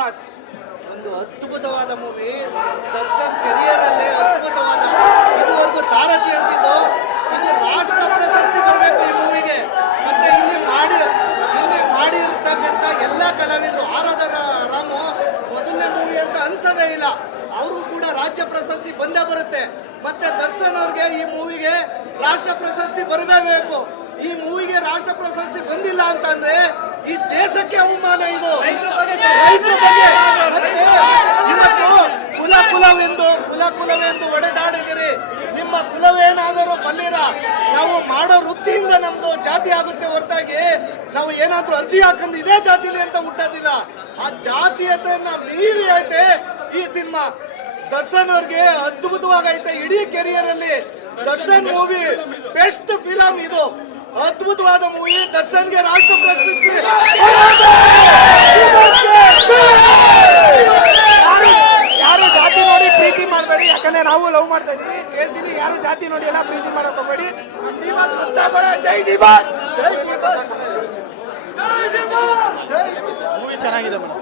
Boss ಒಂದು ಅದ್ಭುತವಾದ movie Darshan career ಅಲ್ಲಿ ಅದ್ಭುತವಾದ ಇದುವರೆಗೂ ಸಾರಥಿ ಅಂತಿದ್ದು. ಇಲ್ಲಿ ರಾಷ್ಟ್ರ ಪ್ರಶಸ್ತಿ ಬರಬೇಕು ಈ ಮೂವಿಗೆ ಮತ್ತೆ ಇಲ್ಲಿ ಮಾಡಿ, ಇಲ್ಲಿ ಮಾಡಿರ್ತಕ್ಕಂಥ ಎಲ್ಲ ಕಲಾವಿದರು. ಆರಾಧರ ರಾಮು ಮೊದಲನೇ ಮೂವಿ ಅಂತ ಅನ್ಸೋದೇ ಇಲ್ಲ. ಅವ್ರಿಗೂ ಕೂಡ ರಾಜ್ಯ ಪ್ರಶಸ್ತಿ ಬಂದೇ ಬರುತ್ತೆ. ಮತ್ತೆ ದರ್ಶನ್ ಅವ್ರಿಗೆ ಈ ಮೂವಿಗೆ ರಾಷ್ಟ್ರ ಪ್ರಶಸ್ತಿ ಬರಬೇಕು ಈ ಮೂವಿಗೆ ರಾಷ್ಟ್ರ ಪ್ರಶಸ್ತಿ ಬಂದಿಲ್ಲ ಅಂತಂದ್ರೆ ಈ ದೇಶಕ್ಕೆ ಅವಮಾನ ಇದು. ರೈತರ ಬಗ್ಗೆ ಮತ್ತೆ ಇವತ್ತು ಕುಲ ಕುಲವೆಂದು ಕುಲ ಕುಲವೆಂದು ಒಡೆದಾಡಿದಿರಿ ನಿಮ್ಮ ಕುಲವೇನಾದರೂ ಬಲ್ಲಿರ ನಾವು ಮಾಡೋ ವೃತ್ತಿಯಿಂದ ನಮ್ದು ಜಾತಿ ಆಗುತ್ತೆ ಹೊರತಾಗಿ ನಾವು ಏನಾದ್ರೂ ಅರ್ಜಿ ಹಾಕಂದು ಇದೇ ಜಾತಿಲಿ ಅಂತ ಹುಟ್ಟೋದಿಲ್ಲ. ಆ ಜಾತೀಯತೆಯನ್ನ ಮೀರಿ ಐತೆ. ಈ ಸಿನಿಮಾ ದರ್ಶನ್ ಅವ್ರಿಗೆ ಅದ್ಭುತವಾಗೈತೆ. ಇಡೀ ಕೆರಿಯರ್ ಅಲ್ಲಿ ದರ್ಶನ್ ಮೂವಿ ಬೆಸ್ಟ್ ಫಿಲಂ ಇದು. ಅದ್ಭುತವಾದ ಮೂವಿ ದರ್ಶನ್ಗೆ ರಾಷ್ಟ್ರ ಪ್ರಶಸ್ತಿ. ಯಾರು ಯಾರು ಜಾತಿ ನೋಡಿ ಪ್ರೀತಿ ಮಾಡಬೇಡಿ ಯಾಕಂದ್ರೆ ನಾವು ಲವ್ ಮಾಡ್ತಾ ಇದೀವಿ ಹೇಳ್ತೀನಿ ಯಾರು ಜಾತಿ ನೋಡಿ ಎಲ್ಲ ಪ್ರೀತಿ ಮಾಡಕ್ ಹೋಗ್ಬೇಡಿ. ಡಿಮಾಸ್ ಮುಸ್ತಾಬರ, ಜೈ ಮೂವಿ ಚೆನ್ನಾಗಿದೆ ಮೇಡಮ್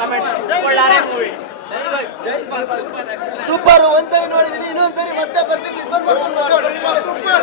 ಕಮೆಂಟ್ ಒಳ್ಳೆ ಮೂವಿ. ಸೂಪರ್ ಒಂದ್ಸರಿ ನೋಡಿದೀನಿ ಇನ್ನೊಂದ್ಸರಿ ಮತ್ತೆ ಬರ್ತೀನಿ super.